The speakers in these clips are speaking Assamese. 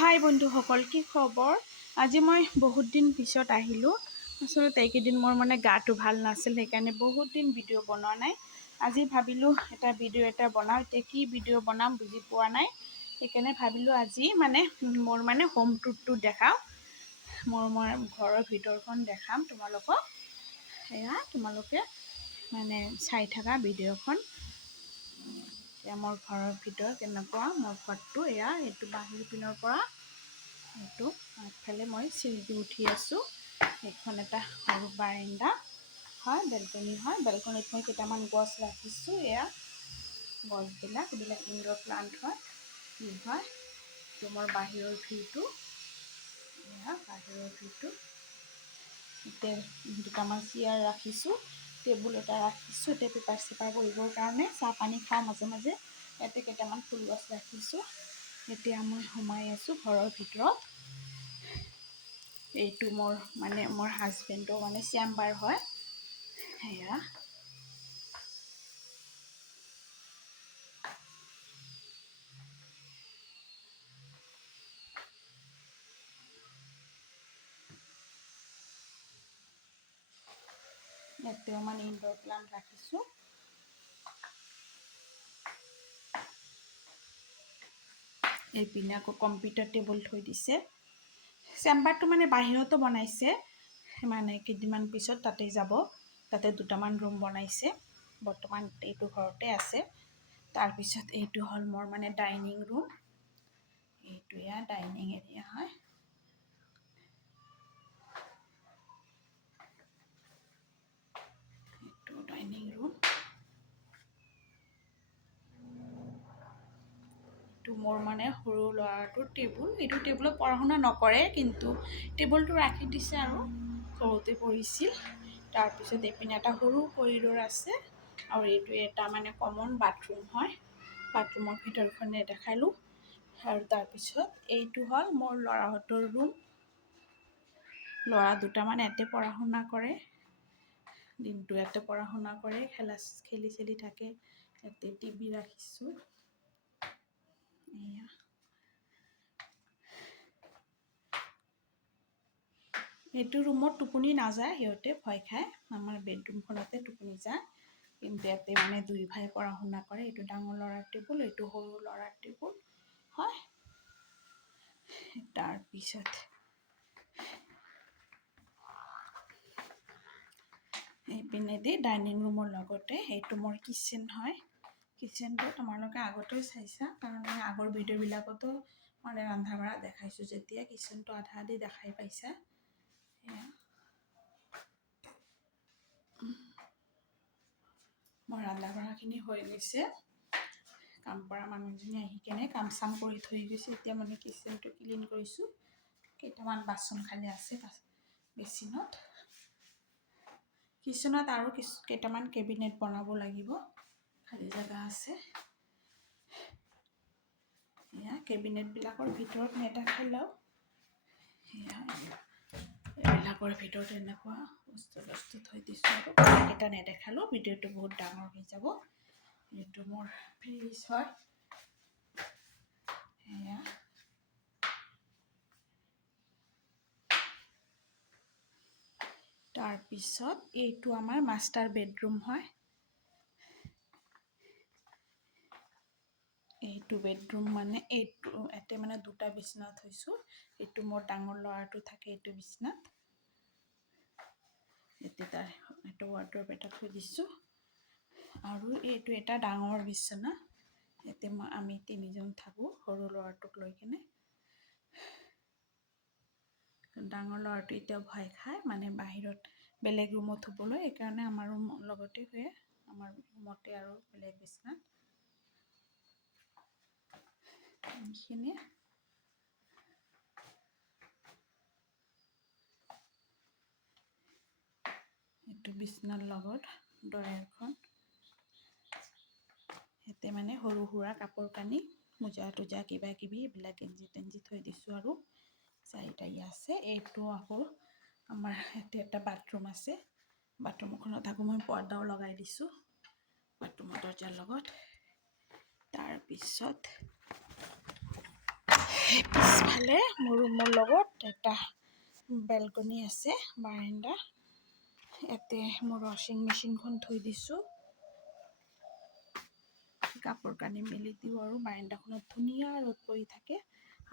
হাই বন্ধুসকল, কি খবৰ? আজি মই বহুত দিন পিছত আহিলোঁ। আচলতে এইকেইদিন মোৰ গাটো ভাল নাছিল, সেইকাৰণে বহুত দিন ভিডিঅ' বনোৱা নাই। আজি ভাবিলোঁ ভিডিঅ' এটা বনাওঁ। এতিয়া কি ভিডিঅ' বনাম বুজি পোৱা নাই, সেইকাৰণে ভাবিলোঁ আজি মোৰ হোম টুৰটো দেখাওঁ। মই ঘৰৰ ভিতৰখন দেখাম তোমালোকক। এয়া তোমালোকে চাই থাকা ভিডিঅ'খন। এয়া মোৰ ঘৰৰ ভিতৰ কেনেকুৱা। মোৰ ঘৰটো এইটো বাহিৰ পিনৰ পৰা এইটো আগফালে মই চিৰিদি উঠি আছোঁ। সেইখন এটা সৰু বাৰাণ্ডা হয়, বেলকনি হয়। বেলকনিত মই কেইটামান গছ ৰাখিছোঁ। এয়া গছবিলাক এইবিলাক ইনডোৰ প্লাণ্ট হয়। কি হয়, এইটো মোৰ বাহিৰৰ ভিউটো। এয়া বাহিৰৰ ভিউটো। এতিয়া দুটামান চেয়াৰ ৰাখিছোঁ, টেবুল এটা ৰাখিছোঁ। এতিয়া পেপাৰ চেপাৰ কৰিবৰ কাৰণে চাহ পানী খাওঁ মাজে মাজে। ইয়াতে কেইটামান ফুল গছ ৰাখিছোঁ। এতিয়া মই সোমাই আছোঁ ঘৰৰ ভিতৰত। এইটো মোৰ হাজবেণ্ডৰ চেম্বাৰ হয়। সেয়া ইয়াতেও ইনডোৰ প্লাণ্ট ৰাখিছোঁ। এইপিনে আকৌ কম্পিউটাৰ টেবুল থৈ দিছে। চেম্বাৰটো বাহিৰতো বনাইছে, কেইদিনমান পিছত তাতে যাব। তাতে দুটামান ৰুম বনাইছে। বৰ্তমান এইটো ঘৰতে আছে। তাৰপিছত এইটো হ'ল মোৰ ডাইনিং ৰুম। এইটো ডাইনিং এৰিয়া হয়। এইটো ডাইনিং ৰুম। এইটো মোৰ সৰু ল'ৰাটোৰ টেবুল। এইটো টেবুলত পঢ়া শুনা নকৰে, কিন্তু টেবুলটো ৰাখি দিছে আৰু সৰুতে পঢ়িছিল। তাৰপিছত এইপিনে এটা সৰু কৰিডৰ আছে, আৰু এইটো এটা কমন বাথৰুম হয়। বাথৰুমৰ ভিতৰখনে দেখালোঁ। আৰু তাৰপিছত এইটো হ'ল মোৰ ল'ৰাহঁতৰ ৰুম। ল'ৰা দুটামান ইয়াতে পঢ়া শুনা কৰে। দিনটো ইয়াতে পঢ়া শুনা কৰে, খেলি চেলি থাকে। ইয়াতে টিভি ৰাখিছোঁ। এয়া এইটো ৰুমত টোপনি নাযায়, সিহঁতে ভয় খায়। আমাৰ বেডৰুমখনতে টোপনি যায়, কিন্তু ইয়াতে দুই ভাই পঢ়া শুনা কৰে। এইটো ডাঙৰ ল'ৰাৰ টেবুল, এইটো সৰু ল'ৰাৰ টেবুল হয়। তাৰপিছত এইপিনেদি ডাইনিং ৰুমৰ লগতে এইটো মোৰ কিটচেন হয়। কিটচেনটো তোমালোকে আগতেও চাইছা, কাৰণ মই আগৰ ভিডিঅ'বিলাকতো ৰন্ধা বঢ়া দেখাইছোঁ। যেতিয়া কিটচেনটো আধা আধি দেখাই পাইছা। মোৰ ৰন্ধা বঢ়াখিনি হৈ গৈছে। কাম কৰা মানুহজনী আহি কেনে কাম চাম কৰি থৈ গৈছে। এতিয়া কিটচেনটো ক্লিন কৰিছোঁ। কেইটামান বাচন খালি আছে বেচিনত। কিটচেনত আৰু কেইটামান কেবিনেট বনাব লাগিব, খালি জেগা আছে। এয়া কেবিনেটবিলাকৰ ভিতৰত নেদেখাই লওঁ। এইবিলাকৰ ভিতৰত এনেকুৱা বস্তু থৈ দিছোঁ। আৰু কেইটা নেদেখালোঁ, ভিডিঅ'টো বহুত ডাঙৰ হৈ যাব। এইটো মোৰ ফ্ৰিজ হয়। এয়া তাৰপিছত এইটো আমাৰ মাষ্টাৰ বেডৰুম হয়। এইটো বেডৰুম এইটো ইয়াতে দুটা বিচনা থৈছোঁ। এইটো মোৰ ডাঙৰ ল'ৰাটো থাকে, এইটো বিচনাত। এতিয়া এইটো ৱাৰ্ড্ৰব এটা থৈ দিছোঁ। আৰু এইটো এটা ডাঙৰ বিচনা। ইয়াতে আমি তিনিজন থাকোঁ, সৰু ল'ৰাটোক লৈ কেনে। ডাঙৰ ল'ৰাটো এতিয়াও ভয় খায়, বাহিৰত বেলেগ ৰুমত শুবলৈ। সেইকাৰণে আমাৰ ৰুম লগতে শুৱে, আমাৰ ৰুমতে আৰু বেলেগ বিচনাত। এইখিনিয়ে এইটো বিচনাৰ লগত ড্ৰয়াৰখন। ইয়াতে সৰু সুৰা কাপোৰ কানি, মোজা তোজা কিবা কিবি এইবিলাক গেঞ্জি টেঞ্জি থৈ দিছোঁ। আৰু চাৰিটাই আছে। এইটো আকৌ আমাৰ ইয়াতে এটা বাথৰুম আছে। বাথৰুমখনত আকৌ মই পৰ্দাও লগাই দিছোঁ, বাথৰুমৰ দৰ্জাৰ লগত। তাৰপিছত পিছফালে মোৰ ৰুমৰ লগত এটা বেলকনি আছে, বাৰাণ্ডা। ইয়াতে মোৰ ৱাশ্বিং মেচিনখন থৈ দিছোঁ, কাপোৰ কানি মেলি দিওঁ আৰু বাৰাণ্ডাখনত ধুনীয়া ৰ'দ পৰি থাকে।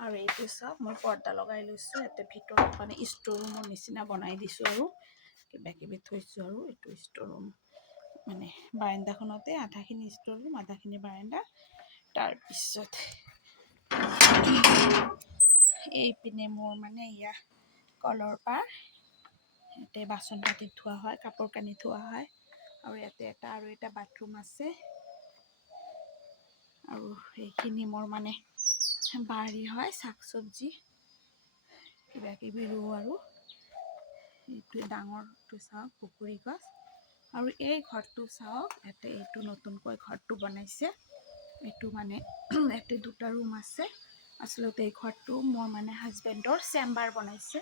আৰু এইটো চাওক মই পৰ্দা লগাই লৈছোঁ, ইয়াতে ভিতৰত মানে ষ্ট'ৰ ৰুমৰ নিচিনা বনাই দিছোঁ আৰু কিবা কিবি থৈছোঁ। আৰু এইটো ষ্ট'ৰ ৰুম মানে বাৰাণ্ডাখনতে আধাখিনি ষ্ট'ৰ ৰুম আধাখিনি বাৰাণ্ডা। তাৰপিছত এইপিনে মোৰ মানে ইয়াত কলৰ পাৰ, ইয়াতে বাচন পাতি ধোৱা হয়, কাপোৰ কানি ধোৱা হয়। আৰু ইয়াতে এটা বাথৰুম আছে। আৰু এইখিনি মোৰ মানে বাৰী হয়, শাক চবজি কিবা কিবি ৰুওঁ। আৰু এইটো ডাঙৰটো চাওক পুখুৰী গছ। আৰু এই ঘৰটো চাওক, ইয়াতে এইটো নতুনকৈ ঘৰটো বনাইছে। এইটো মানে ইয়াতে দুটা ৰুম আছে। আচলতে এই ঘৰটো মোৰ মানে হাজবেণ্ডৰ চেম্বাৰ বনাইছে।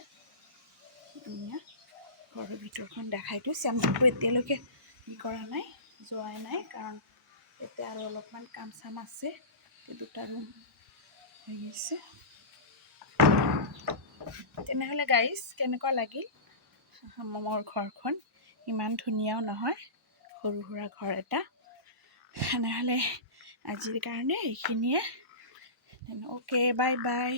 ধুনীয়া ঘৰৰ ভিতৰখন দেখাই দিওঁ। চেম্বাৰটো এতিয়ালৈকে কৰা নাই, যোৱাই নাই, কাৰণ এতিয়া আৰু অলপমান কাম চাম আছে। দুটা ৰুম হৈ গৈছে। তেনেহ'লে গাইজ কেনেকুৱা লাগিল মোৰ ঘৰখন? ইমান ধুনীয়াও নহয়, সৰু সুৰা ঘৰ এটা। তেনেহ'লে আজিৰ কাৰণে এইখিনিয়ে। Okay, bye bye.